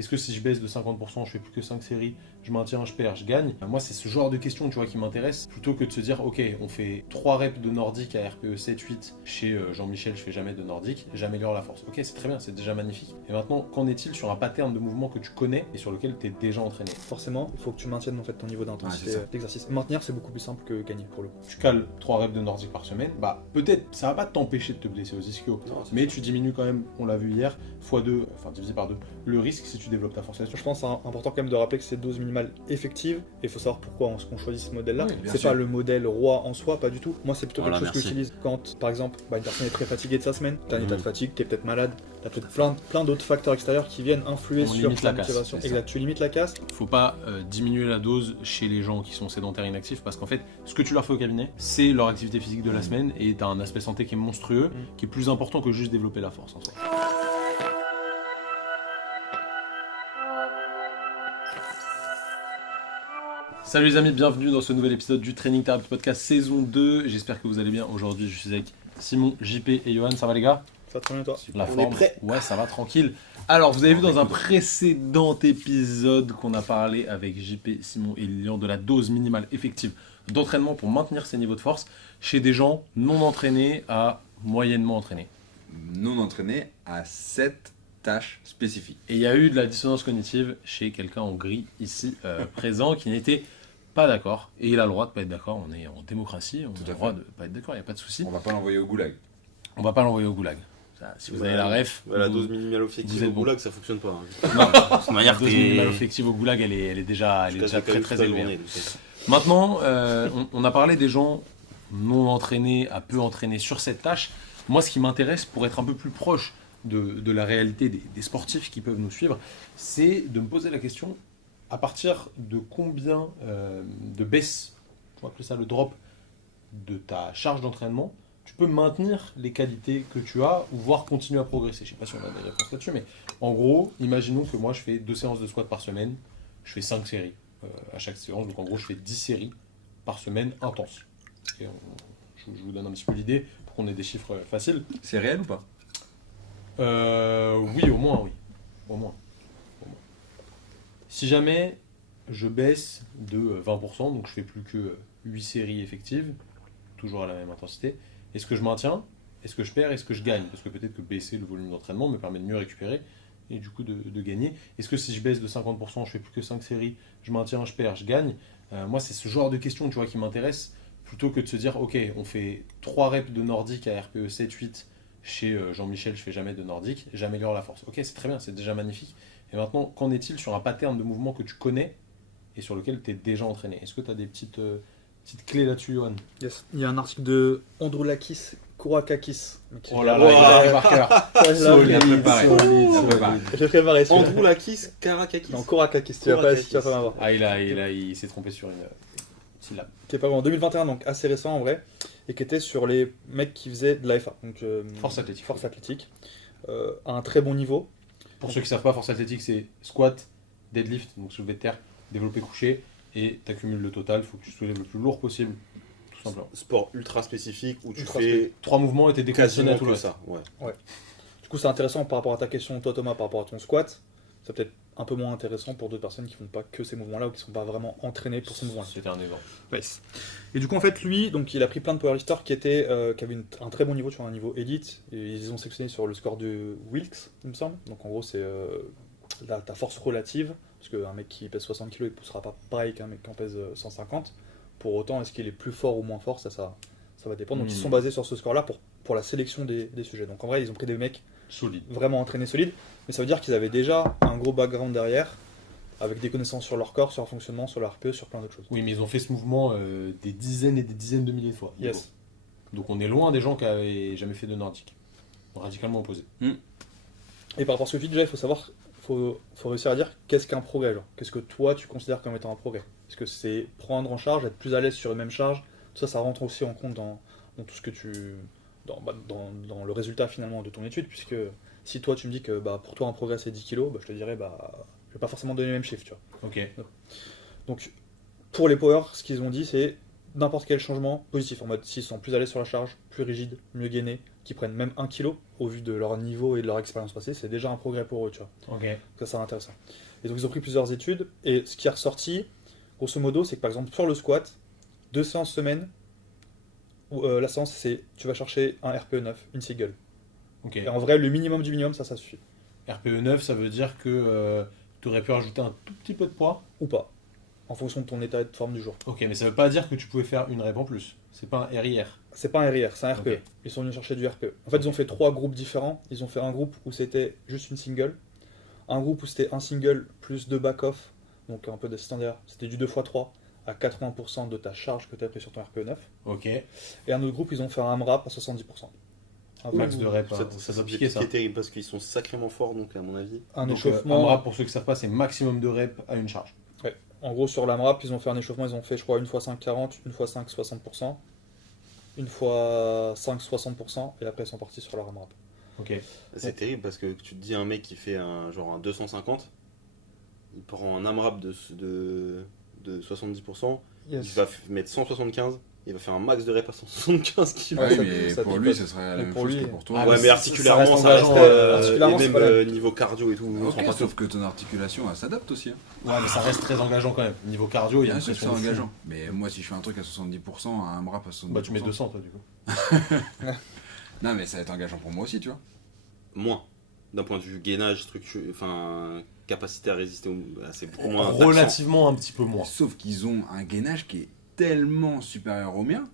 Est-ce que si je baisse de 50%, je fais plus que 5 séries, je maintiens, je perds, je gagne? Moi, c'est ce genre de questions, tu vois, qui m'intéresse, plutôt que de se dire, ok, on fait 3 reps de nordique à RPE 7-8 chez Jean-Michel, je fais jamais de nordique, j'améliore la force. Ok, c'est très bien, c'est déjà magnifique. Et maintenant, qu'en est-il sur un pattern de mouvement que tu connais et sur lequel tu es déjà entraîné? Forcément, il faut que tu maintiennes en fait ton niveau d'intensité Ouais, d'exercice. Maintenir, c'est beaucoup plus simple que gagner pour le coup. Tu cales 3 reps de nordique par semaine, bah peut-être ça va pas t'empêcher de te blesser aux ischios, mais tu diminues quand même, on l'a vu hier, x2, enfin divisé par 2, le risque si tu développes ta force là-dessus. Je pense que c'est important quand même de rappeler que c'est dose minimale effective, et il faut savoir pourquoi on choisit ce modèle-là. Oui, bien c'est sûr. pas le modèle roi en soi, pas du tout. Moi, c'est plutôt Voilà, quelque chose que merci. j'utilise quand, par exemple, une personne est très fatiguée de sa semaine, t'as un état de fatigue, t'es peut-être malade, t'as peut-être plein d'autres facteurs extérieurs qui viennent influer On sur limite ta la casse, motivation. c'est ça. Exact, tu limites la casse. Faut pas diminuer la dose chez les gens qui sont sédentaires inactifs parce qu'en fait, ce que tu leur fais au cabinet, c'est leur activité physique de la semaine et t'as un aspect santé qui est monstrueux, qui est plus important que juste développer la force en soi. Salut les amis, bienvenue dans ce nouvel épisode du Training Therapy Podcast saison 2. J'espère que vous allez bien. Aujourd'hui, je suis avec Simon, JP et Johan. Ça va les gars? Ça va très bien toi. La On forme. est prêt. Ouais, ça va tranquille. Alors, vous avez vu dans un précédent épisode qu'on a parlé avec JP, Simon et Lilian de la dose minimale effective d'entraînement pour maintenir ses niveaux de force chez des gens non entraînés à moyennement entraînés. Non entraîné à 7 tâches spécifiques. Et il y a eu de la dissonance cognitive chez quelqu'un en gris ici présent qui n'était pas d'accord. Et il a le droit de pas être d'accord. On est en démocratie, on Tout a à le droit fait. de pas être d'accord, il n'y a pas de souci. On va pas l'envoyer au goulag. On va pas l'envoyer au goulag. Ça, si vous avez la ref, La vous- dose minimale vous effective êtes au bon. goulag, ça fonctionne pas. Hein. Non, De toute manière, la dose minimale effective au goulag, elle est déjà Je casse très les cailloux très toute la élevée. journée, hein. donc, Maintenant, on a parlé des gens non entraînés à peu entraînés sur cette tâche. Moi, ce qui m'intéresse pour être un peu plus proche de la réalité des sportifs qui peuvent nous suivre, c'est de me poser la question à partir de combien de baisse, on va appeler ça le drop, de ta charge d'entraînement, tu peux maintenir les qualités que tu as ou voire continuer à progresser. Je ne sais pas si on a des réponses là-dessus, mais en gros, imaginons que moi je fais 2 séances de squat par semaine, je fais 5 séries à chaque séance, donc en gros je fais 10 séries par semaine intenses. Et je vous donne un petit peu l'idée pour qu'on ait des chiffres faciles. C'est réel ou pas? Oui, au moins, oui. Au moins. Si jamais je baisse de 20%, donc je fais plus que 8 séries effectives, toujours à la même intensité, est-ce que je maintiens? Est-ce que je perds? Est-ce que je gagne? Parce que peut-être que baisser le volume d'entraînement me permet de mieux récupérer et du coup de gagner. Est-ce que si je baisse de 50%, je fais plus que 5 séries, je maintiens, je perds, je gagne? Moi, c'est ce genre de questions, tu vois, qui m'intéresse, plutôt que de se dire, ok, on fait 3 reps de nordique à RPE 7-8 chez Jean-Michel, je fais jamais de nordique, j'améliore la force. Ok, c'est très bien, c'est déjà magnifique. Et maintenant, qu'en est-il sur un pattern de mouvement que tu connais et sur lequel tu es déjà entraîné? Est-ce que tu as des petites clés là-dessus, Johan? Yes. Il y a un article de Androulakis Kourakakis. Oh là là, il arrive par cœur. Solide, préparé. Préparé. J'ai préparé celui-là. Androulakis, Karakakis. Non, Kourakakis, tu vas pas voir. Ah, il s'est trompé sur une syllabe. Qui est pas en 2021, donc assez récent en vrai, et qui était sur les mecs qui faisaient de l'AFA, donc Force athlétique. force athlétique, à un très bon niveau. Pour ceux qui ne savent pas, force athlétique, c'est squat, deadlift, donc soulevé de terre, développé couché, et tu accumules le total. Il faut que tu soulèves le plus lourd possible, tout simplement. Sport ultra spécifique où tu Ultra fais 3 mouvements étaient déconditionnés à quasiment tout le que reste. ça. Ouais. Du coup, c'est intéressant par rapport à ta question, toi Thomas, par rapport à ton squat. C'est peut-être un peu moins intéressant pour d'autres personnes qui font pas que ces mouvements-là ou qui sont pas vraiment entraînés pour ces mouvements-là. C'était un exemple. Yes. Et du coup, en fait, lui, donc, il a pris plein de powerlifters qui avaient un très bon niveau, sur un niveau élite. Et ils ont sélectionné sur le score de Wilks, il me semble. Donc, en gros, c'est ta force relative. Parce qu'un mec qui pèse 60 kg, il ne poussera pas pareil qu'un mec qui en pèse 150. Pour autant, est-ce qu'il est plus fort ou moins fort, ça va dépendre. Donc, ils sont basés sur ce score-là pour la sélection des sujets. Donc, en vrai, ils ont pris des mecs Solide. vraiment entraînés, solides. Mais ça veut dire qu'ils avaient déjà un gros background derrière, avec des connaissances sur leur corps, sur leur fonctionnement, sur leur RPE, sur plein d'autres choses. Oui, mais ils ont fait ce mouvement des dizaines et des dizaines de milliers de fois. Yes. Donc on est loin des gens qui avaient jamais fait de nordique. Radicalement opposé. Et par rapport à ce que tu dis, déjà, il faut savoir, faut réussir à dire qu'est-ce qu'un progrès. Qu'est-ce que toi, tu considères comme étant un progrès? Est-ce que c'est prendre en charge, être plus à l'aise sur une même charge? Tout ça, ça rentre aussi en compte dans tout ce que tu... Dans le résultat finalement de ton étude, puisque si toi tu me dis que pour toi un progrès c'est 10 kg, je te dirais je vais pas forcément donner le même chiffre, tu vois. Ok. Donc pour les power, ce qu'ils ont dit c'est n'importe quel changement positif, en mode s'ils sont plus à l'aise sur la charge, plus rigides, mieux gainés, qui prennent même 1 kg au vu de leur niveau et de leur expérience passée, c'est déjà un progrès pour eux, tu vois. Ok. Ça, c'est intéressant. Et donc, ils ont pris plusieurs études, et ce qui est ressorti, grosso modo, c'est que par exemple, sur le squat, 2 séances semaine, la séance, c'est tu vas chercher un RPE 9, une single. Ok. Et en vrai, le minimum du minimum, ça suffit. RPE 9, ça veut dire que tu aurais pu rajouter un tout petit peu de poids. Ou pas, en fonction de ton état de forme du jour. Ok, mais ça veut pas dire que tu pouvais faire une rep en plus. C'est pas un RIR. C'est pas un RIR, c'est un RPE. Ok. Ils sont venus chercher du RPE. En fait, ils ont fait 3 groupes différents. Ils ont fait un groupe où c'était juste une single, un groupe où c'était un single plus 2 back-off, donc un peu d'assistant derrière. C'était du 2x3 à 80% de ta charge que tu as pris sur ton RPE 9. Ok. Et un autre groupe, ils ont fait un AMRAP à 70%. Un Max peu- de rep, Ça, hein. Ça doit c'est piquer ça. terrible parce qu'ils sont sacrément forts, donc à mon avis. un Donc, échauffement. AMRAP, pour ceux qui savent pas, c'est maximum de rep à une charge. En gros, sur l'AMRAP, ils ont fait un échauffement, ils ont fait, je crois, une fois 5 40, une fois 5 60%, une fois 5 60%, et après ils sont partis sur leur AMRAP. Ok. C'est terrible parce que tu te dis un mec qui fait genre un 250, il prend un AMRAP de 70%, il va mettre 175, il va faire un max de rep à 175 kg. Ouais, Oui, ça- mais ça pour picote. lui, ce serait la Mais même pour chose lui- que pour toi. Ah, Ouais, mais mais ça articulairement, reste ça reste. engageant, articulairement, et c'est même pas la niveau cardio et tout. on Ok, s'en rend pas sauf compte. que ton articulation, elle s'adapte aussi. Hein. Ouais, mais ça reste très engageant quand même. Niveau cardio, il y a Bien une sûr que c'est pression de fou. engageant. Mais moi, si je fais un truc à 70%, un AMRAP à 70%. Bah, tu mets 200 toi, du coup. Non, mais ça va être engageant pour moi aussi, tu vois. Moins. D'un point de vue gainage, structure, enfin, capacité à résister, c'est beaucoup moins. taxant. Relativement un petit peu moins. Sauf qu'ils ont un gainage qui est tellement supérieur au mien.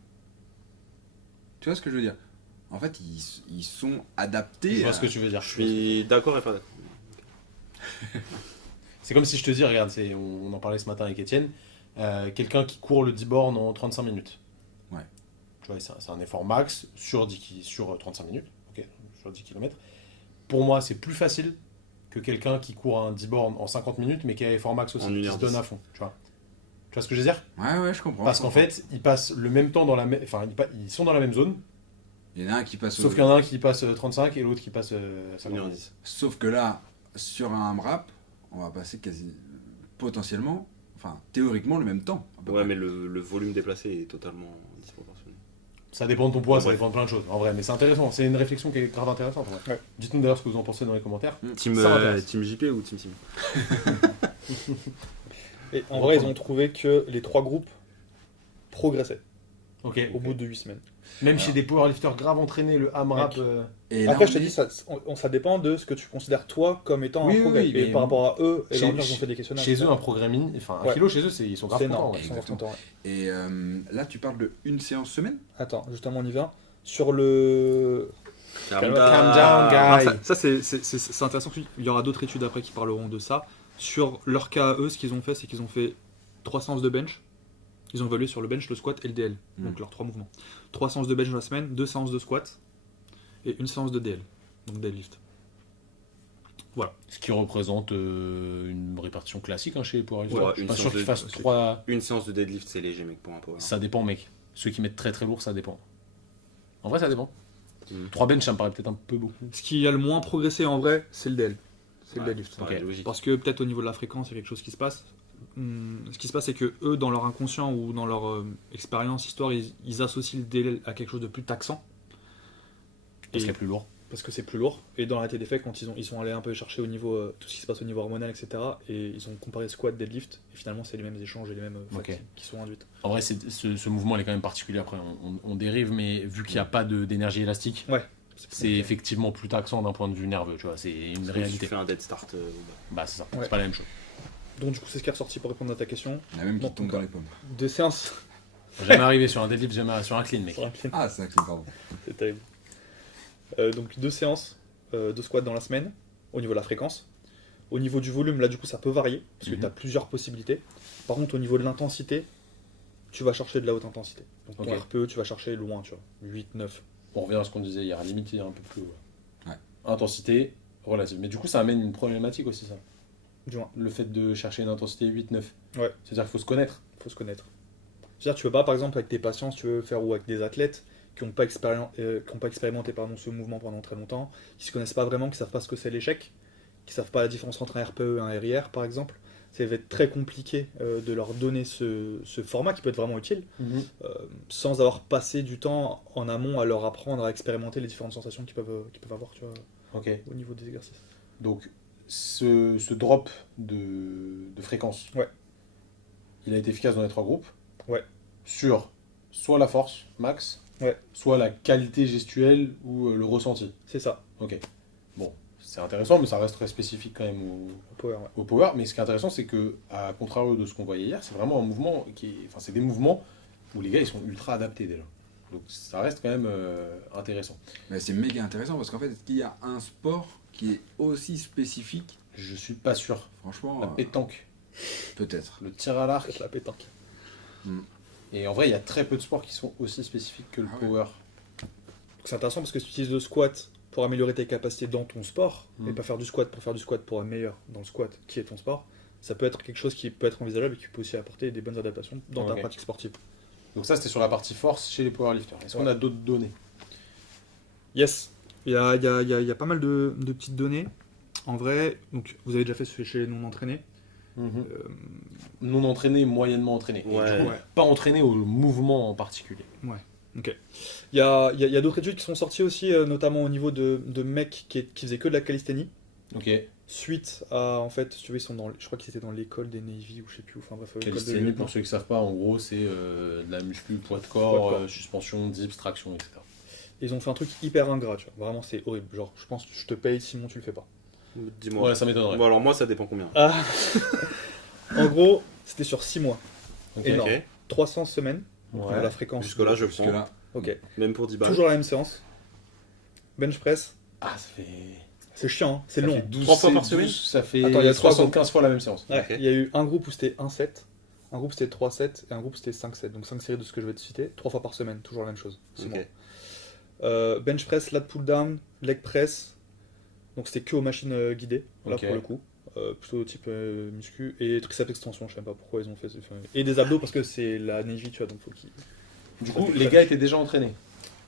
Tu vois ce que je veux dire? En fait, ils sont adaptés. Je vois à- ce que tu veux dire. Je suis d'accord et pas d'accord. C'est comme si je te dis, regarde, on en parlait ce matin avec Étienne, quelqu'un qui court le 10 bornes en 35 minutes. Ouais. Tu vois, c'est un effort max sur 35 minutes, ok, sur 10 km. Pour moi, c'est plus facile que quelqu'un qui court un 10 bornes en 50 minutes, mais qui a effort max aussi, En qui 1h10. se donne à fond, tu vois. Tu vois ce que je veux dire? Ouais, je comprends. Parce je qu'en comprends. fait, ils passent le même temps dans la même... Enfin, ils sont dans la même zone, Il y en a un qui passe sauf qu'il y en a un qui passe 35 et l'autre qui passe 50. 1h10. Sauf que là, sur un AMRAP, on va passer quasi potentiellement, enfin théoriquement, le même temps. à peu Ouais, près. mais le volume déplacé est totalement disproportionné. Ça dépend de ton poids, ça Bref. dépend de plein de choses, en vrai. Mais c'est intéressant, c'est une réflexion qui est grave intéressante. En vrai. Ouais. Dites-nous d'ailleurs ce que vous en pensez dans les commentaires. Team, Ça m'intéresse. team JP ou Team Sim? Et en vrai, ils ont trouvé que les 3 groupes progressaient Ok. au bout de 8 semaines. Même chez des powerlifters grave entraînés, le AMRAP. Mec. Et là, Après, on je te est- dis, ça dépend de ce que tu considères toi comme étant Oui, un progrès. oui, et mais par rapport à eux, et chez- leur ils ont fait des questionnaires. Chez eux, etc. un progrès mini, enfin un Ouais. kilo chez eux, ils sont grave c'est contents. énorme. Ouais. Ils sont grave Exactement. contents, ouais. Et là, tu parles de une séance semaine? Attends, justement, on y vient. Sur le. Calm down, guy. Ça, c'est intéressant. Il y aura d'autres études après qui parleront de ça. Sur leur cas à eux, ce qu'ils ont fait, c'est qu'ils ont fait 3 séances de bench. Ils ont évalué sur le bench, le squat et le DL. Donc leurs 3 mouvements. 3 séances de bench dans la semaine, 2 séances de squat et une séance de DL. Donc deadlift. Ce qui représente une répartition classique hein, chez les powerlifters. Ouais, Je suis une pas sûr séance qu'ils de- fassent 3. Une séance de deadlift, c'est léger, mec, pour un power. Ça dépend, mec. Ceux qui mettent très très lourd, ça dépend. En vrai, ça dépend. Mhm. 3 bench, ça me paraît peut-être un peu beaucoup. Ce qui a le moins progressé en vrai, c'est le DL. C'est le Ouais, deadlift. pareil, Ok. logique. Parce que peut-être au niveau de la fréquence, il y a quelque chose qui se passe. Ce qui se passe, c'est que eux, dans leur inconscient ou dans leur expérience, histoire, ils associent le DL à quelque chose de plus taxant. Parce Et- qu'il y a plus lourd. parce que c'est plus lourd. Et dans la réalité des faits, quand ils sont allés un peu chercher au niveau tout ce qui se passe au niveau hormonal, etc., et ils ont comparé squat, deadlift, et finalement, c'est les mêmes échanges et les mêmes Ok. fatigues qui sont induites. En vrai, ce mouvement il est quand même particulier. Après, on dérive, mais vu qu'il n'y a pas d'énergie élastique, Ouais. c'est effectivement plus taxant d'un point de vue nerveux. Tu vois, c'est une Tu réalité. fais un dead start. Bah, c'est ça. Ouais. C'est pas la même chose. Donc, du coup, c'est ce qui est ressorti pour répondre à ta question. Il y en a même qui Bon, tombent dans les pommes. Des séances. Jamais arrivé sur un deadlift, jamais sur un clean, mec. Ah, c'est un clé, pardon. C'est terrible. Donc 2 séances de squat dans la semaine, au niveau de la fréquence. Au niveau du volume, là du coup ça peut varier, parce que Mhm. tu as plusieurs possibilités. Par contre au niveau de l'intensité, tu vas chercher de la haute intensité. Donc ton Ok. RPE, tu vas chercher loin, tu vois, 8, 9. On revient à ce qu'on disait hier, limiter un peu plus. Ouais. Intensité relative. Mais du coup, ça amène une problématique aussi, ça. Du moins, Le fait de chercher une intensité 8-9. Ouais. C'est-à-dire qu'il faut se connaître. faut se connaître. C'est-à-dire tu peux pas par exemple avec tes patients, si tu veux faire ou avec des athlètes qui n'ont pas, expérimenté pardon, ce mouvement pendant très longtemps, qui se connaissent pas vraiment, qui savent pas ce que c'est l'échec, qui savent pas la différence entre un RPE et un RIR par exemple, ça va être très compliqué de leur donner ce format qui peut être vraiment utile, sans avoir passé du temps en amont à leur apprendre à expérimenter les différentes sensations qu'ils peuvent avoir, tu vois, Ok. au niveau des exercices. Donc, ce drop de fréquence, Ouais. il a été efficace dans les 3 groupes. Ouais. Sur soit la force max, Ouais. soit la qualité gestuelle ou le ressenti. C'est ça, Ok. Bon, c'est intéressant, mais ça reste très spécifique quand même au power, ouais. au power. Mais ce qui est intéressant, c'est que, à contrario de ce qu'on voyait hier, c'est vraiment un mouvement enfin, c'est des mouvements où les gars ils sont ultra adaptés déjà. Donc ça reste quand même intéressant. Mais c'est méga intéressant parce qu'en fait, est-ce qu'il y a un sport qui est aussi spécifique? Je suis pas sûr. Franchement, La pétanque, peut-être. le tir à l'arc. Peut-être la pétanque. Et en vrai, il y a très peu de sports qui sont aussi spécifiques que le Ah ouais. power. Donc c'est intéressant parce que si tu utilises le squat pour améliorer tes capacités dans ton sport, et pas faire du squat pour faire du squat pour être meilleur dans le squat qui est ton sport, ça peut être quelque chose qui peut être envisageable et qui peut aussi apporter des bonnes adaptations dans ta Ok. pratique sportive. Donc ça, c'était sur la partie force chez les powerlifters. Est-ce qu'on a d'autres données? Yes, il y a pas mal de petites données. En vrai, donc vous avez déjà fait chez les non-entraînés. Non entraîné, moyennement entraîné. Et Ouais. du coup, pas entraîné au mouvement en particulier. Ok. Il y a d'autres études qui sont sorties aussi, notamment au niveau de mecs qui faisaient que de la calisthénie. Ok. Suite à, en fait, si tu veux, ils sont dans, je crois qu'ils étaient dans l'école des Navy ou je sais plus où, enfin bref, l'école de Calisthénie, lieutenant. pour ceux qui ne savent pas, en gros, c'est de la muscu, poids de Poids corps, de corps. suspension, dips, traction, etc. Ils ont fait un truc hyper ingrat, tu vois. Vraiment, c'est horrible. Genre, je pense que je te paye, sinon tu le fais pas. Dis-moi. Ouais, ça m'étonnerait. Bon, alors moi, ça dépend combien. Ah. En gros, c'était sur 6 mois. Ok. énorme. Ok. 300 semaines. Donc, Ouais. la fréquence. Jusque-là, je Parce que prends. là, Ok. Même pour 10 balles. Toujours la même séance. Bench press. Ah, ça fait. C'est chiant, hein. C'est ça long. fait 12, 3 fois par c'est semaine 12, ça fait Attends, il y a 75 fois la même séance. Ouais, Ok. il y a eu un groupe où c'était 1-7, un groupe c'était 3-7 et un groupe c'était 5-7. Donc 5 séries de ce que je vais te citer, 3 fois par semaine, toujours la même chose. C'est Ok. bon. Bench press, lat pull down, leg press. Donc c'était que aux machines guidées, là Ok. pour le coup. Plutôt type muscu et triceps extension, je sais même pas pourquoi ils ont fait. Et des abdos parce que c'est la Navy, tu vois, donc faut qu'ils. Du coup, les gars étaient déjà entraînés.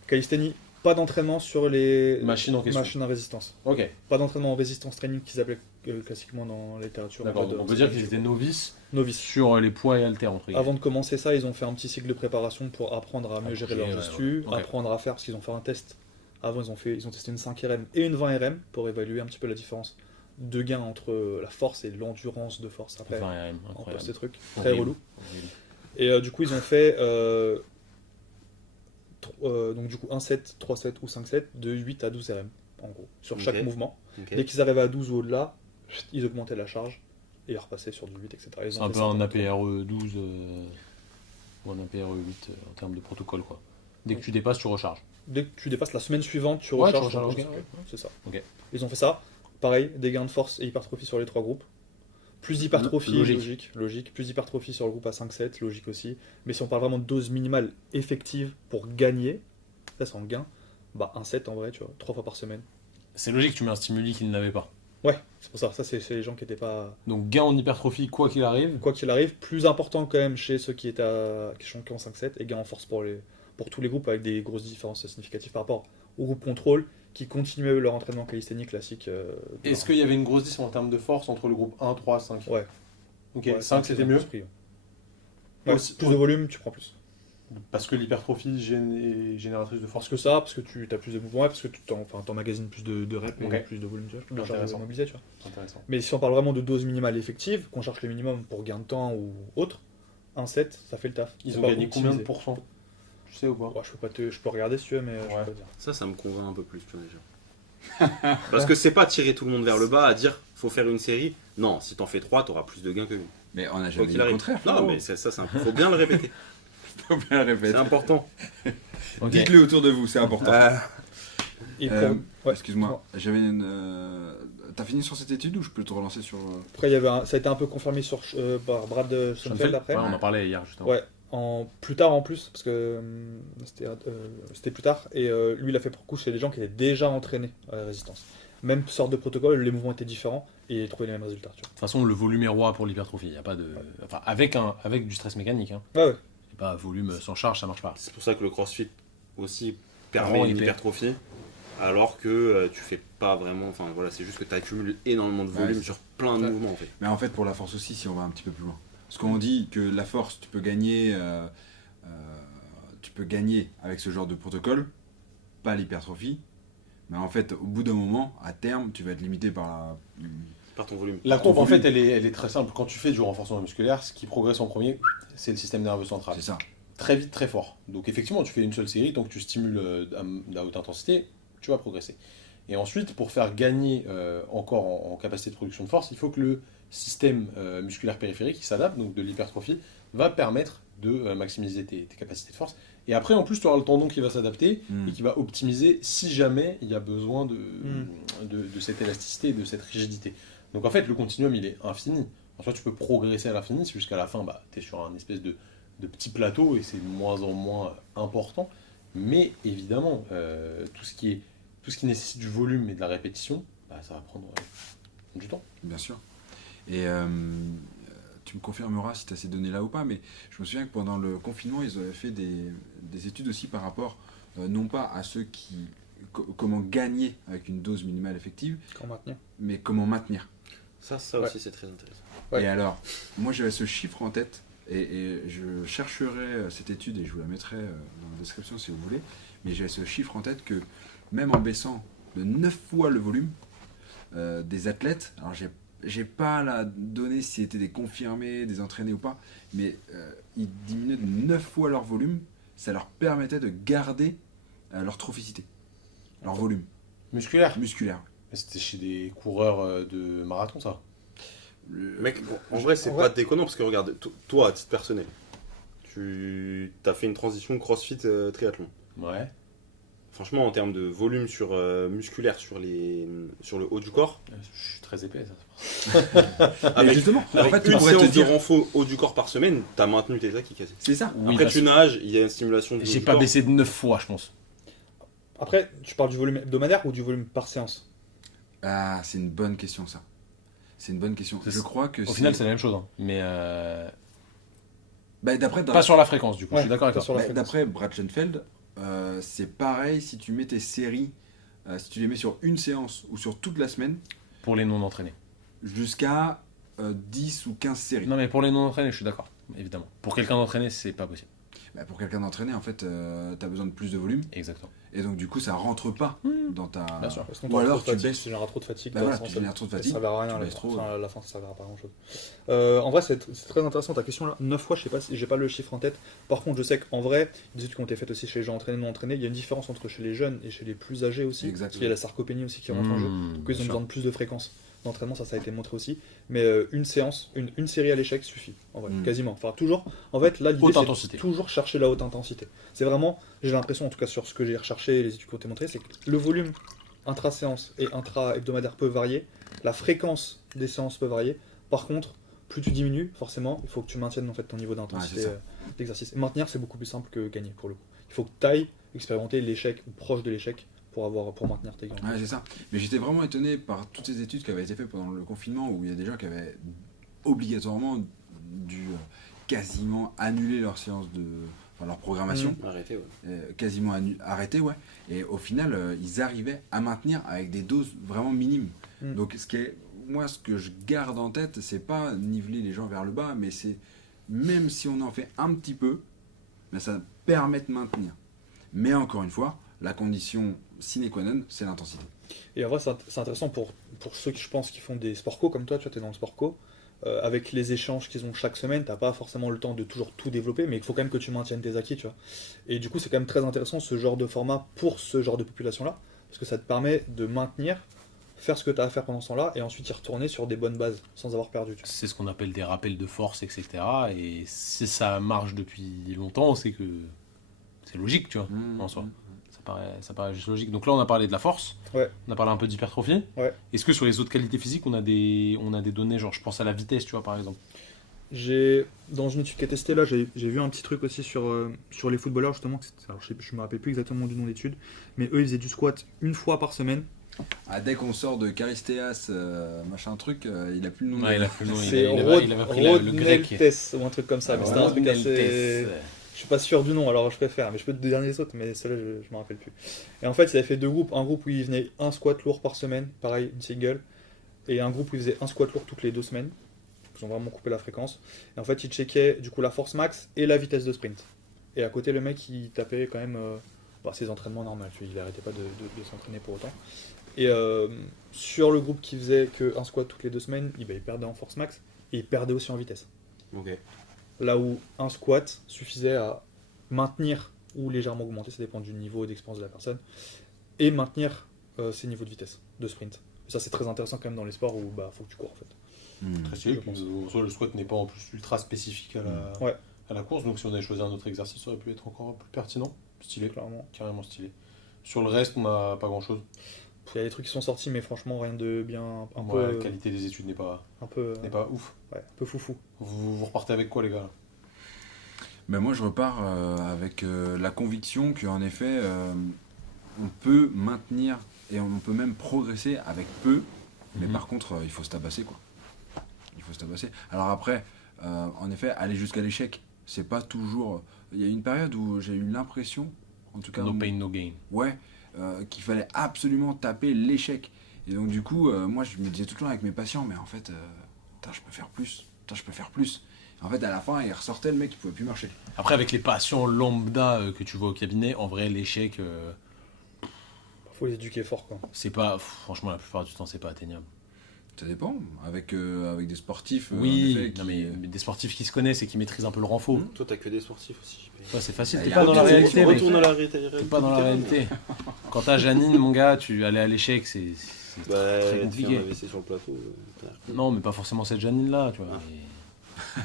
Calisthénie, pas d'entraînement sur les Machine en question. machines à résistance. Ok, Pas d'entraînement en résistance training qu'ils appellent classiquement dans la littérature. d'accord. En mode, Donc on peut dire qu'ils étaient novices novices. sur les poids et haltères, entre guillemets. Avant de commencer ça, ils ont fait un petit cycle de préparation pour apprendre à mieux gérer Ok, leur ouais, gestu, ouais. Ok. apprendre à faire, parce qu'ils ont fait un test. Avant, ils ont testé une 5 RM et une 20 RM pour évaluer un petit peu la différence de gain entre la force et l'endurance de force après. Enfin, ouais, En incroyable. ces trucs très Horrible. relou. Horrible. Et du coup, ils ont fait donc du coup 1-7, 3-7 ou 5-7 de 8 à 12 RM en gros sur chaque Ok. mouvement. Ok. Dès qu'ils arrivaient à 12 ou au-delà, ils augmentaient la charge et ils repassaient sur du 8, etc. Ils C'est ont un fait peu ça un pendant APRE 12 ou un APRE 8 en termes de protocole, quoi. Dès que tu dépasses, tu recharges. Dès que tu dépasses la semaine suivante, tu Ouais, tu recharges. recharges, ton ok, force. ouais. C'est ça. Ok. Ils ont fait ça. Pareil, des gains de force et hypertrophie sur les 3 groupes. Plus d'hypertrophie, Logique. logique. Plus d'hypertrophie sur le groupe à 5-7, logique aussi. Mais si on parle vraiment de dose minimale effective pour gagner, ça c'est en gain, bah 1-7 en vrai, tu vois, 3 fois par semaine. C'est logique, tu mets un stimuli qu'ils n'avaient pas. Ouais, c'est pour ça. Ça, c'est les gens qui étaient pas. Donc gain en hypertrophie, quoi qu'il arrive. Quoi qu'il arrive, plus important quand même chez ceux qui sont en 5-7 et gain en force pour tous les groupes avec des grosses différences significatives par rapport au groupe contrôle qui continuaient leur entraînement calisthénique classique. Est-ce qu'il y avait une grosse différence en termes de force entre le groupe 1, 3, 5? Ouais. Ok, Ouais, 5 c'était mieux. Ouais, Aussi- plus de volume, tu prends plus. Parce que l'hypertrophie est génératrice de Parce force. que ça, parce que tu as plus de mouvements, ouais, parce que tu t'emmagasines plus de reps et Ok. plus de volume, tu vois, plus de charge Intéressant. mobilisée, tu vois. Intéressant. Mais si on parle vraiment de dose minimale effective, qu'on cherche le minimum pour gain de temps ou autre, 1-7, ça fait le taf. Ils C'est ont pas gagné combien de optimisé. pourcents? Tu sais ou pas? Ouais, je peux regarder si tu veux, mais je Ouais. peux pas dire. Ça me convainc un peu plus, tu vois, déjà. Parce que c'est pas tirer tout le monde vers le bas à dire faut faire une série. Non, si t'en fais 3, t'auras plus de gains que lui. mais on n'a Quoi jamais dit qu'il le arrive. contraire. Non, mais faut bien le répéter. faut bien le C'est répéter. important. Ok. Dites-le autour de vous, c'est important. Et Euh, ouais. Excuse-moi, j'avais une. T'as fini sur cette étude ou je peux te relancer sur. Après, ça a été un peu confirmé par Brad Schoenfeld après. Ouais, on en parlait hier justement. Ouais, plus tard en plus, parce que c'était plus tard, et lui il a fait pour coup chez des gens qui étaient déjà entraînés à la résistance. Même sorte de protocole, les mouvements étaient différents, et il trouvait les mêmes résultats. Tu De toute façon, le volume est roi pour l'hypertrophie. Il y a pas de. Enfin, avec du stress mécanique. Hein. vois. Ouais, ouais. Et pas volume sans charge, ça marche pas. C'est pour ça que le crossfit aussi Rend permet une hyper. hypertrophie. alors que tu fais pas vraiment, enfin voilà, c'est juste que tu accumules énormément de volume sur plein de mouvements en fait. Mais en fait, pour la force aussi, si on va un petit peu plus loin. Parce qu'on dit que la force, tu peux gagner avec ce genre de protocole, pas l'hypertrophie. Mais en fait, au bout d'un moment, à terme, tu vas être limité Par ton volume. La courbe, en fait, elle est très simple. Quand tu fais du renforcement musculaire, ce qui progresse en premier, c'est le système nerveux central. C'est ça. Très vite, très fort. Donc effectivement, tu fais une seule série, tant que tu stimules à haute intensité, tu vas progresser. Et ensuite, pour faire gagner encore en capacité de production de force, il faut que le système musculaire périphérique qui s'adapte, donc de l'hypertrophie, va permettre de maximiser tes capacités de force. Et après, en plus, tu auras le tendon qui va s'adapter et qui va optimiser si jamais il y a besoin de cette élasticité et de cette rigidité. Donc en fait, le continuum, il est infini. En soit, tu peux progresser à l'infini, c'est jusqu'à la fin, tu es sur un espèce de petit plateau et c'est de moins en moins important. Mais évidemment, tout ce qui nécessite du volume et de la répétition, ça va prendre du temps. Bien sûr. Et tu me confirmeras si tu as ces données-là ou pas, mais je me souviens que pendant le confinement, ils avaient fait des études aussi par rapport, non pas à ceux qui... comment gagner avec une dose minimale effective, mais comment maintenir. Ça aussi c'est très intéressant. Ouais. Et alors, moi j'avais ce chiffre en tête, et je chercherai cette étude et je vous la mettrai dans la description si vous voulez, mais j'avais ce chiffre en tête que même en baissant de 9 fois le volume des athlètes, alors j'ai pas la donnée si c'était des confirmés, des entraînés ou pas, mais ils diminuaient de 9 fois leur volume, ça leur permettait de garder leur trophicité, leur volume. Musculaire. Mais c'était chez des coureurs de marathon, ça. Mec, en vrai, c'est pas déconnant parce que regarde, toi, à titre personnel, tu as fait une transition CrossFit triathlon. Ouais. Franchement, en termes de volume musculaire sur le haut du corps. Je suis très épais, ça. Avec, justement, avec en fait, une séance de renfo haut du corps par semaine, t'as maintenu tes acquis quasi. C'est ça. Oui, après, tu nages, il y a une stimulation du J'ai pas corps. baissé de 9 fois, je pense. Après, tu parles du volume hebdomadaire ou du volume par séance? Ah, c'est une bonne question, ça. C'est une bonne question. Je crois que au final, c'est la même chose. Hein. Mais. Pas sur la fréquence, du coup. Je suis d'accord avec toi. D'après Brad Schoenfeld, c'est pareil si tu mets tes séries, si tu les mets sur une séance ou sur toute la semaine. Pour les non-entraînés. Jusqu'à 10 ou 15 séries. Non, mais pour les non-entraînés, je suis d'accord, évidemment. Pour quelqu'un d'entraîné, c'est pas possible. Pour quelqu'un d'entraîné, en fait, tu as besoin de plus de volume. Exactement. Et donc, du coup, ça rentre pas dans ta. Bien sûr. Ou alors, tu baisses. Tu généreras trop de fatigue. Tu génères trop de fatigue. Ça ne servira à rien. À la fin, ça ne servira pas à grand chose. En vrai, c'est très intéressant ta question là. 9 fois, je sais pas si j'ai pas le chiffre en tête. Par contre, je sais qu'en vrai, des études qui ont été faites aussi chez les gens entraînés, non entraînés, il y a une différence entre chez les jeunes et chez les plus âgés aussi. Exactement. Parce qu'il y a la sarcopénie aussi qui rentre en jeu. Donc, ils ont besoin de plus de fréquences d'entraînement, ça a été montré aussi. Mais une séance, une série à l'échec suffit, en vrai, quasiment. Enfin, toujours. En fait, là, l'idée, c'est toujours chercher la haute intensité. C'est vraiment, j'ai l'impression, en tout cas sur ce que j'ai recherché, les études qui ont été montrées, c'est que le volume intra-séance et intra-hebdomadaire peut varier, la fréquence des séances peut varier. Par contre, plus tu diminues, forcément, il faut que tu maintiennes en fait ton niveau d'intensité d'exercice. Et maintenir, c'est beaucoup plus simple que gagner pour le coup. Il faut que tu ailles expérimenter l'échec ou proche de l'échec pour maintenir tes gains. Ouais, c'est ça. Mais j'étais vraiment étonné par toutes ces études qui avaient été faites pendant le confinement où il y a des gens qui avaient obligatoirement dû quasiment annuler leur séance leur programmation. Arrêter, ouais. Quasiment arrêter, ouais. Et au final, ils arrivaient à maintenir avec des doses vraiment minimes. Donc, ce que je garde en tête, c'est pas niveler les gens vers le bas, mais c'est même si on en fait un petit peu, ça permet de maintenir. Mais encore une fois, la condition sine qua non, c'est l'intensité. Et en vrai, c'est intéressant pour ceux qui, je pense, qui font des sport co comme toi, tu es dans le sport co. Avec les échanges qu'ils ont chaque semaine, t'as pas forcément le temps de toujours tout développer, mais il faut quand même que tu maintiennes tes acquis, tu vois. Et du coup, c'est quand même très intéressant ce genre de format pour ce genre de population-là, parce que ça te permet de maintenir, faire ce que tu as à faire pendant ce temps-là, et ensuite y retourner sur des bonnes bases, sans avoir perdu. Tu vois. C'est ce qu'on appelle des rappels de force, etc. Et si ça marche depuis longtemps, c'est que c'est logique, tu vois, en soi. Ça paraît juste logique. Donc là, on a parlé de la force, on a parlé un peu d'hypertrophie. Est-ce que sur les autres qualités physiques, on a des données, genre je pense à la vitesse, tu vois, par exemple? Dans une étude qui a testé là, j'ai vu un petit truc aussi sur les footballeurs, justement. Alors, je me rappelle plus exactement du nom d'étude, mais eux, ils faisaient du squat une fois par semaine. Dès qu'on sort de Charistéas, machin truc, il a plus le nom. Ouais, il a plus le nom. C'est il avait pris le grec. ou un truc comme ça. Mais c'était un truc assez... Je suis pas sûr du nom, alors je préfère, mais je peux te donner les autres, mais ceux-là je m'en rappelle plus. Et en fait, il avait fait deux groupes, un groupe où il venait un squat lourd par semaine, pareil, une single, et un groupe où il faisait un squat lourd toutes les 2 semaines. Ils ont vraiment coupé la fréquence. Et en fait, il checkait du coup la force max et la vitesse de sprint. Et à côté, le mec, il tapait quand même ses entraînements normaux. Il arrêtait pas de s'entraîner pour autant. Et sur le groupe qui faisait qu'un squat toutes les 2 semaines, il perdait en force max et il perdait aussi en vitesse. Ok. Là où un squat suffisait à maintenir ou légèrement augmenter, ça dépend du niveau d'expérience de la personne, et maintenir ses niveaux de vitesse, de sprint. Et ça, c'est très intéressant quand même dans les sports où faut que tu cours en fait. Très stylé. Je Puis, pense. en soi, le squat n'est pas en plus ultra spécifique Ouais. à la course, donc si on avait choisi un autre exercice, ça aurait pu être encore plus pertinent. Stylé, Clairement. carrément stylé. Sur le reste, on n'a pas grand chose. Il y a des trucs qui sont sortis, mais franchement, rien de bien. La qualité des études n'est pas ouf. Ouais, un peu foufou. Vous repartez avec quoi, les gars là? Ben moi je repars avec la conviction qu'en effet on peut maintenir et on peut même progresser avec peu, mais par contre il faut se tabasser quoi. Il faut se tabasser. Alors après, en effet, aller jusqu'à l'échec, c'est pas toujours. Il y a une période où j'ai eu l'impression, en tout cas, No pain, no gain. ouais, qu'il fallait absolument taper l'échec. Et donc du coup, moi je me disais tout le temps avec mes patients, mais en fait, putain, je peux faire plus. Putain, je peux faire plus. En fait, à la fin, il ressortait, le mec, il pouvait plus marcher. Après, avec les patients lambda que tu vois au cabinet, en vrai, l'échec, Faut les éduquer fort quoi. c'est pas. Franchement, la plupart du temps, c'est pas atteignable. Ça dépend. Avec des sportifs, en Oui, effet, non, mais des sportifs qui se connaissent et qui maîtrisent un peu le renfort. Toi, t'as que des sportifs aussi. Ouais, c'est facile, Ah, t'es y a pas dans la aucun- réalité, mec. Retourne à la réalité. T'es pas dans la réalité. Quand t'as Janine, mon gars, tu allais à l'échec, c'est Bah, très tu fais compliqué. un AVC sur le plateau. Non, mais pas forcément cette Janine-là, tu vois. Ah. mais-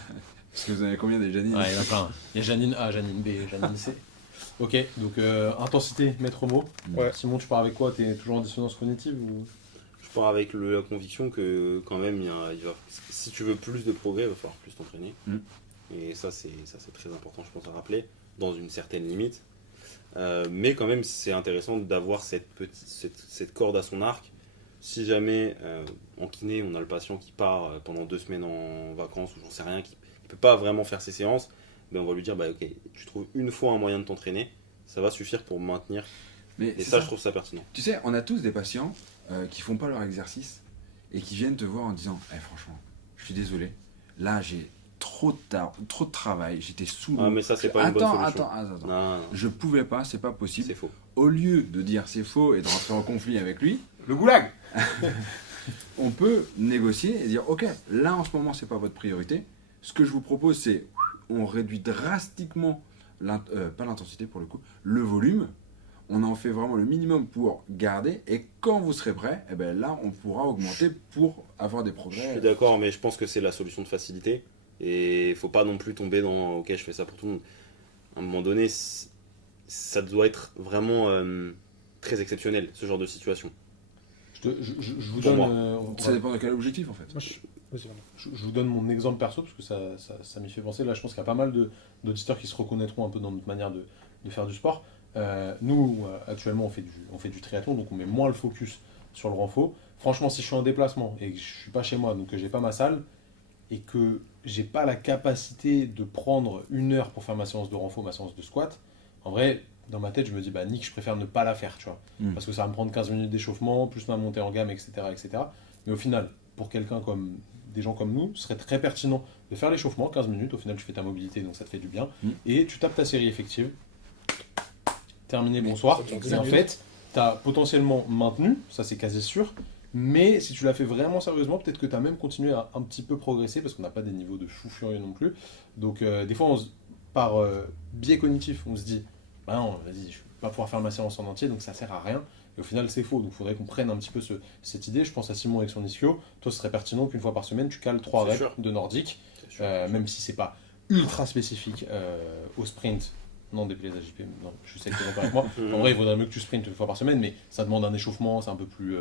Parce que vous en avez combien des Janine Ouais, il y en a plein. Il y a Janine A, Janine B, Janine C. Ok, donc intensité, maître mot. Ouais. Simon, tu pars avec quoi? T'es toujours en dissonance cognitive ou... Je pars avec la conviction que quand même, si tu veux plus de progrès, il va falloir plus t'entraîner. Mm. Et ça, c'est très important, je pense, à rappeler, dans une certaine limite. Mais quand même, c'est intéressant d'avoir cette corde à son arc. Si jamais, en kiné, on a le patient qui part pendant 2 semaines en vacances, ou j'en sais rien, qui ne peut pas vraiment faire ses séances, ben on va lui dire, ok, tu trouves une fois un moyen de t'entraîner, ça va suffire pour maintenir. Mais Et c'est ça, je trouve ça pertinent. Tu sais, on a tous des patients qui font pas leur exercice et qui viennent te voir en disant franchement, je suis désolé, là j'ai trop de travail, j'étais sous l'eau. Ah, mais ça, c'est pas une bonne solution. Attends. Non, Je pouvais pas, c'est pas possible. c'est faux. Au lieu de dire c'est faux et de rentrer en conflit avec lui, le goulag on peut négocier et dire ok, là en ce moment c'est pas votre priorité. Ce que je vous propose c'est on réduit drastiquement pas l'intensité pour le coup, le volume. On en fait vraiment le minimum pour garder et quand vous serez prêt, eh ben là on pourra augmenter pour avoir des Je progrès. suis d'accord, mais je pense que c'est la solution de facilité. Et il faut pas non plus tomber dans ok, je fais ça pour tout le monde. À un moment donné, ça doit être vraiment très exceptionnel, ce genre de situation. Je vous Pour donne... moi. Ça dépend de quel objectif en fait. Moi, vas-y, vraiment. Je vous donne mon exemple perso parce que ça m'y fait penser. Là, je pense qu'il y a pas mal d'auditeurs qui se reconnaîtront un peu dans notre manière de faire du sport. Nous, actuellement, on fait du triathlon, donc on met moins le focus sur le renfort. Franchement, si je suis en déplacement et que je suis pas chez moi, donc que j'ai pas ma salle et que j'ai pas la capacité de prendre 1 heure pour faire ma séance de renfort, ma séance de squat, en vrai, dans ma tête, je me dis, Nick, je préfère ne pas la faire, tu vois. Parce que ça va me prendre 15 minutes d'échauffement, plus ma montée en gamme, etc., etc. Mais au final, pour des gens comme nous, ce serait très pertinent de faire l'échauffement, 15 minutes, au final tu fais ta mobilité, donc ça te fait du bien, et tu tapes ta série effective, terminé, bonsoir, et en fait, tu as potentiellement maintenu, ça c'est quasi sûr, mais si tu l'as fait vraiment sérieusement, peut-être que tu as même continué à un petit peu progresser, parce qu'on n'a pas des niveaux de fou furieux non plus, donc des fois, par biais cognitif, on se dit, non, vas-y, je ne vais pas pouvoir faire ma séance en entier, donc ça sert à rien. Et au final, c'est faux. Donc, il faudrait qu'on prenne un petit peu cette idée. Je pense à Simon avec son ischio. Toi, ce serait pertinent qu'une fois par semaine, tu cales 3 reps de nordique, même si c'est pas ultra spécifique au sprint. Non, déplaise à JP, non, je sais que tu es d'accord avec moi. En vrai, il vaudrait mieux que tu sprintes 1 fois par semaine, mais ça demande un échauffement, c'est un peu plus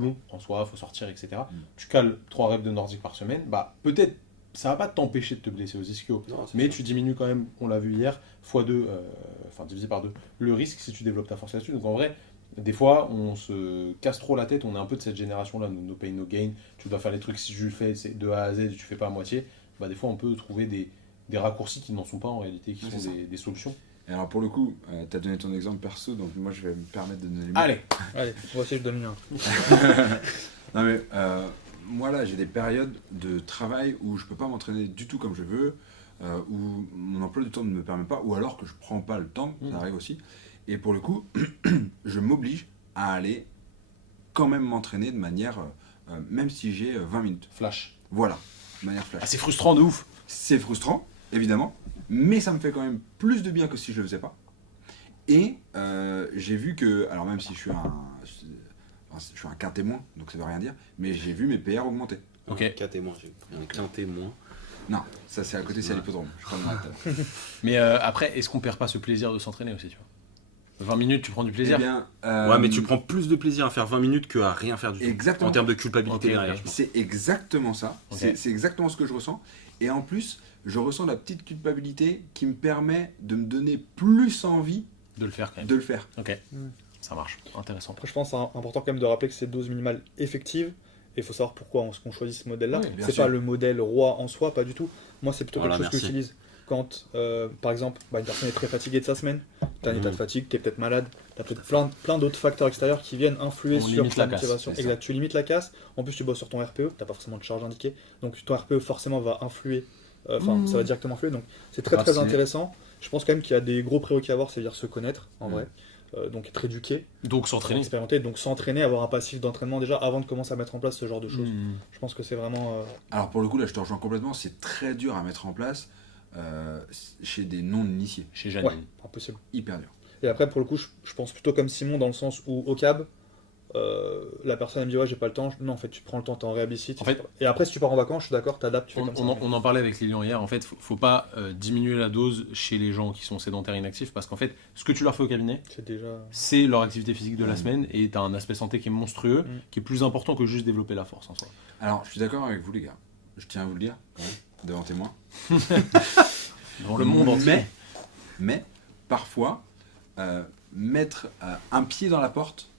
long en soi, il faut sortir, etc. Tu cales 3 reps de nordique par semaine, peut-être ça va pas t'empêcher de te blesser aux ischios, mais tu diminues quand même, on l'a vu hier, x2, divisé par 2, le risque si tu développes ta force là-dessus. Donc en vrai, des fois, on se casse trop la tête, on est un peu de cette génération-là, no pain, no gain, tu dois faire les trucs, si tu le fais de A à Z, tu fais pas à moitié, des fois on peut trouver des raccourcis qui n'en sont pas en réalité, qui Ouais, sont c'est ça. des solutions. Et alors pour le coup, tu as donné ton exemple perso, donc moi je vais me permettre de donner le mien. Allez, Allez, moi aussi je donne le mien. Non mais moi là j'ai des périodes de travail où je peux pas m'entraîner du tout comme je veux, où mon emploi du temps ne me permet pas, ou alors que je prends pas le temps, ça arrive aussi. Et pour le coup, je m'oblige à aller quand même m'entraîner de manière, même si j'ai 20 minutes. flash. Voilà, de manière flash. Ah, c'est frustrant de ouf. C'est frustrant, évidemment, mais ça me fait quand même plus de bien que si je le faisais pas. Et j'ai vu que, alors même si je suis un quintet moins, donc ça veut rien dire, mais j'ai vu mes PR augmenter. Ok. Un quintet moins, j'ai pris un quintet moins. Non, ça c'est à côté, c'est à l'hippodrome. Je crois dans la tête. Mais après, est-ce qu'on perd pas ce plaisir de s'entraîner aussi, tu vois 20 minutes, tu prends du Eh plaisir. bien, Ouais, mais tu prends plus de plaisir à faire 20 minutes qu'à rien faire du tout. Exactement. En termes de culpabilité Ok, derrière, ok. je pense. C'est exactement ça. Ok. C'est exactement ce que je ressens. Et en plus, je ressens la petite culpabilité qui me permet de me donner plus envie De le faire quand même. de le faire. Ok, Mm. ça marche. Intéressant. Après, je pense que c'est important quand même de rappeler que c'est dose minimale effective. Et il faut savoir pourquoi on choisit ce modèle-là. Oui, bien C'est sûr. pas le modèle roi en soi, pas du tout. Moi, c'est plutôt Voilà, quelque chose que merci. j'utilise quand, par exemple, une personne est très fatiguée de sa semaine, tu as un état de fatigue, tu es peut-être malade, tu as peut-être plein d'autres facteurs extérieurs qui viennent influer On sur limite ta la casse, motivation. c'est ça. Exact, tu limites la casse. En plus, tu bosses sur ton RPE, tu n'as pas forcément de charge indiquée. Donc, ton RPE, forcément, va influer. Ça va directement influer. Donc, c'est très, très c'est- intéressant. Je pense quand même qu'il y a des gros prérequis à avoir, c'est-à-dire se connaître, en Mm. vrai. Donc, être éduqué, Donc s'entraîner. expérimenter, donc s'entraîner, avoir un passif d'entraînement déjà avant de commencer à mettre en place ce genre de choses. Mm. Je pense que c'est vraiment. Alors pour le coup, là, je te rejoins complètement. C'est très dur à mettre en place chez des non-initiés. Chez Janine. Ouais, impossible. Hyper dur. Et après, pour le coup, je pense plutôt comme Simon dans le sens où au cab, la personne elle me dit ouais, j'ai pas le temps. Non, en fait, tu prends le temps, t'es en réhab ici. En fait- Et après, si tu pars en vacances, je suis d'accord, t'adaptes, tu fais On, comme ça. on en parlait avec Lilian hier. En fait, faut pas diminuer la dose chez les gens qui sont sédentaires inactifs parce qu'en fait, ce que tu leur fais au cabinet, C'est déjà. c'est leur activité physique de la semaine et tu as un aspect santé qui est monstrueux, qui est plus important que juste développer la force en soi. Alors, je suis d'accord avec vous, les gars. Je tiens à vous le dire, quand même, devant témoin. Dans le monde entier. Mais parfois, mettre un pied dans la porte,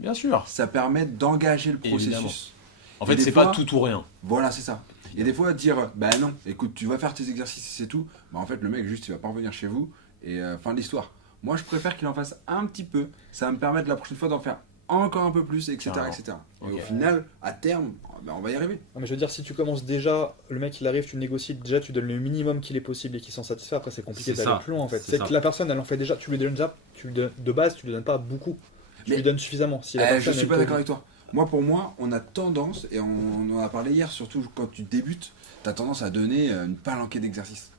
Bien sûr. ça permet d'engager le Évidemment. processus. En Et fait, des c'est fois- pas tout ou rien. Voilà, c'est ça. Et des fois, dire, bah non, écoute, tu vas faire tes exercices et c'est tout. Bah en fait, le mec, juste, il va pas revenir chez vous et fin de l'histoire. Moi, je préfère qu'il en fasse un petit peu. Ça va me permettre la prochaine fois d'en faire encore un peu plus, etc. Carrément. etc. Et Ok. au final, à terme, bah, on va y arriver. Non, mais je veux dire, si tu commences déjà, le mec il arrive, tu négocies, déjà tu donnes le minimum qu'il est possible et qu'il s'en satisfait, après c'est compliqué C'est d'aller ça. plus loin en fait. C'est C'est ça. que la personne elle en fait déjà, tu lui donnes déjà, de base tu lui donnes pas beaucoup, tu Mais- lui donnes suffisamment. Si la Je personne, suis elle pas te- d'accord avec toi. Pour moi, on a tendance, et on en a parlé hier, surtout quand tu débutes, tu as tendance à donner une palanquée d'exercices.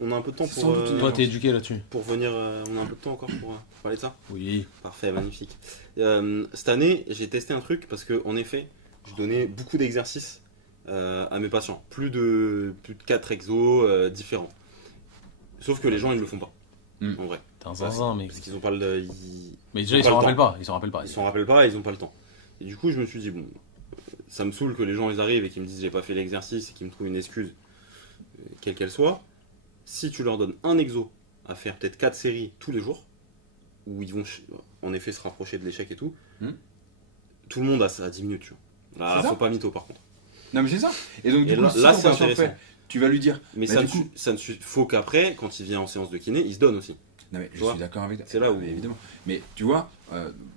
On a un peu de temps C'est pour, sans doute une Toi, t'es éduqué là-dessus. pour venir. On a un peu de temps encore pour parler de ça. Oui. Parfait, magnifique. Cette année, j'ai testé un truc parce que, en effet, je donnais beaucoup d'exercices à mes patients. Plus de 4 exos différents. Sauf que les gens, ils ne le font pas. Mm. En vrai. T'es un zinzin, mec. Parce qu'ils ont pas le. Mais déjà, ils ils ont s'en pas le rappellent temps. pas. Ils s'en rappellent pas. Ils s'en rappellent pas et ils ont pas le temps. Et du coup, je me suis dit, bon, ça me saoule que les gens ils arrivent et qu'ils me disent j'ai pas fait l'exercice et qu'ils me trouvent une excuse, quelle qu'elle soit. Si tu leur donnes un exo à faire peut-être 4 séries tous les jours, où ils vont en effet se rapprocher de l'échec et tout, tout le monde a ça à 10 minutes. Tu vois. Là, C'est ça. faut pas mytho par contre. Non, mais c'est ça. Et donc, du Et coup, là, si là, ton c'est patient intéressant. fait, tu vas lui dire. Mais bah, ça, du coup- ne faut qu'après, quand il vient en séance de kiné, il se donne aussi. Non, mais je Tu vois, suis d'accord avec toi. c'est là où- Mais évidemment. Mais tu vois,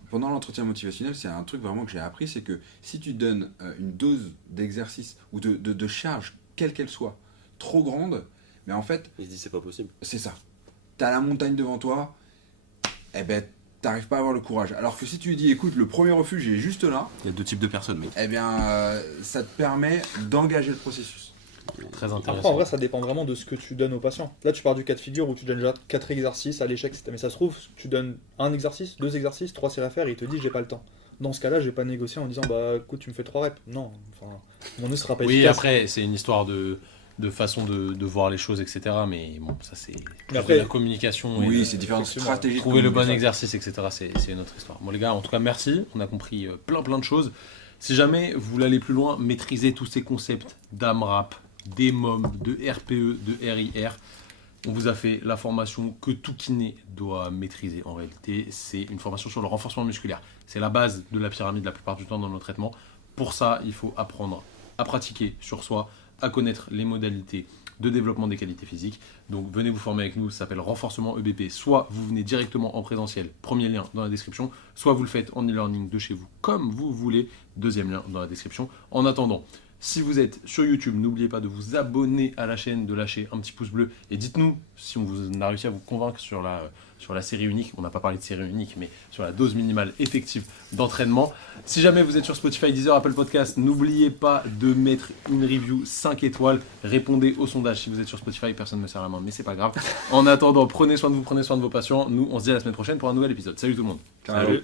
pendant l'entretien motivationnel, c'est un truc vraiment que j'ai appris, c'est que si tu donnes une dose d'exercice ou de charge, quelle qu'elle soit, trop grande, mais en fait, Il se dit c'est pas possible. c'est ça. T'as la montagne devant toi, eh ben, t'arrives pas à avoir le courage. Alors que si tu lui dis, écoute, le premier refuge est juste là, Il y a deux types de personnes, mec. eh bien, ça te permet d'engager le processus. Très Après, en intéressant. vrai, ça dépend vraiment de ce que tu donnes au patient. Là, tu pars du cas de figure où tu donnes déjà 4 exercices à l'échec, mais ça se trouve, tu donnes un exercice, 2 exercices, 3 séries à faire et il te dit j'ai pas le temps. Dans ce cas-là, je vais pas négocier en disant bah écoute, tu me fais 3 reps. Non, enfin, mon nez sera pas Oui, efficace. après, c'est une histoire de façon de voir les choses, etc. Mais bon, ça, c'est plus après- de la communication. et Oui, de- c'est différentes effectivement. stratégies. de Trouver le bon communication. exercice, etc. C'est une autre histoire. Bon, les gars, en tout cas, merci. On a compris plein de choses. Si jamais vous voulez aller plus loin, maîtriser tous ces concepts d'AMRAP, d'EMOM, de RPE, de RIR, on vous a fait la formation que tout kiné doit maîtriser. En réalité, c'est une formation sur le renforcement musculaire. C'est la base de la pyramide la plupart du temps dans nos traitements. Pour ça, il faut apprendre à pratiquer sur soi, à connaître les modalités de développement des qualités physiques. Donc venez vous former avec nous, ça s'appelle renforcement EBP. Soit vous venez directement en présentiel, premier lien dans la description, soit vous le faites en e-learning de chez vous, comme vous voulez, deuxième lien dans la description. En attendant, si vous êtes sur YouTube, n'oubliez pas de vous abonner à la chaîne, de lâcher un petit pouce bleu et dites-nous si on a réussi à vous convaincre sur la série unique. On n'a pas parlé de série unique, mais sur la dose minimale effective d'entraînement. Si jamais vous êtes sur Spotify, Deezer, Apple Podcast, n'oubliez pas de mettre une review 5 étoiles. Répondez au sondage si vous êtes sur Spotify. Personne ne me serre la main, mais c'est pas grave. En attendant, prenez soin de vous, prenez soin de vos patients. Nous, on se dit à la semaine prochaine pour un nouvel épisode. Salut tout le monde. Salut.